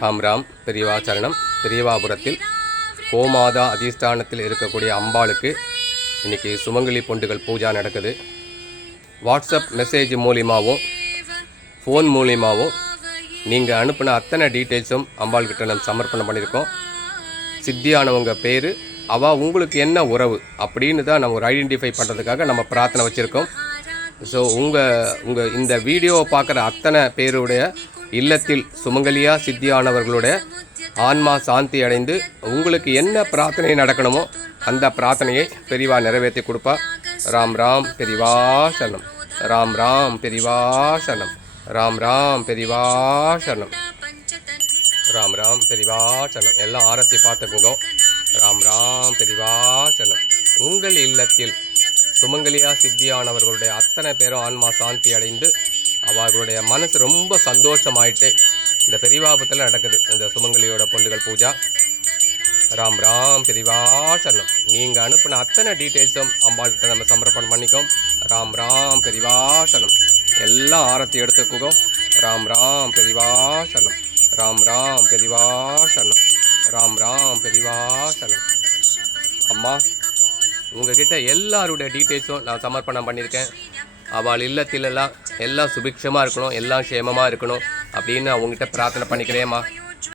ராம் ராம் பெரியவா சரணம். பெரியவாபுரத்தில் கோமாதா அதிஷ்டானத்தில் இருக்கக்கூடிய அம்பாளுக்கு இன்றைக்கி சுமங்கலி பொண்டுகள் பூஜா நடக்குது. வாட்ஸ்அப் மெசேஜ் மூலியமாகவும் ஃபோன் மூலியமாகவும் நீங்கள் அனுப்பின அத்தனை டீட்டெயில்ஸும் அம்பாள்கிட்ட நம்ம சமர்ப்பணம் பண்ணியிருக்கோம். சித்தியானவங்க பேர், அவள் உங்களுக்கு என்ன உறவு அப்படின்னு தான் நம்ம ஒரு ஐடென்டிஃபை பண்ணுறதுக்காக நம்ம பிரார்த்தனை வச்சுருக்கோம். ஸோ உங்கள் இந்த வீடியோவை பார்க்குற அத்தனை பேருடைய இல்லத்தில் சுமங்கலியா சித்தியானவர்களுடைய ஆன்மா சாந்தி அடைந்து உங்களுக்கு என்ன பிரார்த்தனை நடக்கணுமோ அந்த பிரார்த்தனையை பெரியவா நிறைவேற்றி கொடுப்பா. ராம் ராம் பெரியவா சரணம். ராம் ராம் பெரியவா சரணம். ராம் ராம் பெரியவா சரணம். ராம் ராம் பெரியவா சரணம். எல்லாம் ஆரத்தி பார்த்துக்குங்க. ராம் ராம் பெரியவா சரணம். உங்கள் இல்லத்தில் சுமங்கலியா சித்தியானவர்களுடைய அத்தனை பேரும் ஆன்மா சாந்தி அடைந்து அவர்களுடைய மனசு ரொம்ப சந்தோஷமாயிட்டு இந்த பெரியவாபத்தில் நடக்குது இந்த சுமங்கலியோட பொண்டுகள் பூஜா. ராம் ராம் பெரியவா சரணம். நீங்கள் அனுப்பின அத்தனை டீட்டெயில்ஸும் அம்பாள்கிட்ட நம்ம சமர்ப்பணம் பண்ணிக்கோம். ராம் ராம் பெரியவா சரணம். எல்லாம் ஆரத்தி எடுத்துக்கோங்க. ராம் ராம் பெரியவா சரணம். ராம் ராம் பெரியவா சரணம். ராம் ராம் பெரியவா சரணம். அம்மா, உங்ககிட்ட எல்லாருடைய டீட்டெயில்ஸும் நான் சமர்ப்பணம் பண்ணியிருக்கேன். அவள் இல்லத்திலெல்லாம் எல்லாம் சுபிக்ஷமாக இருக்கணும், எல்லாம் க்ஷேமமாக இருக்கணும் அப்படின்னு நான் உங்ககிட்ட பிரார்த்தனை பண்ணிக்கிறேம்மா.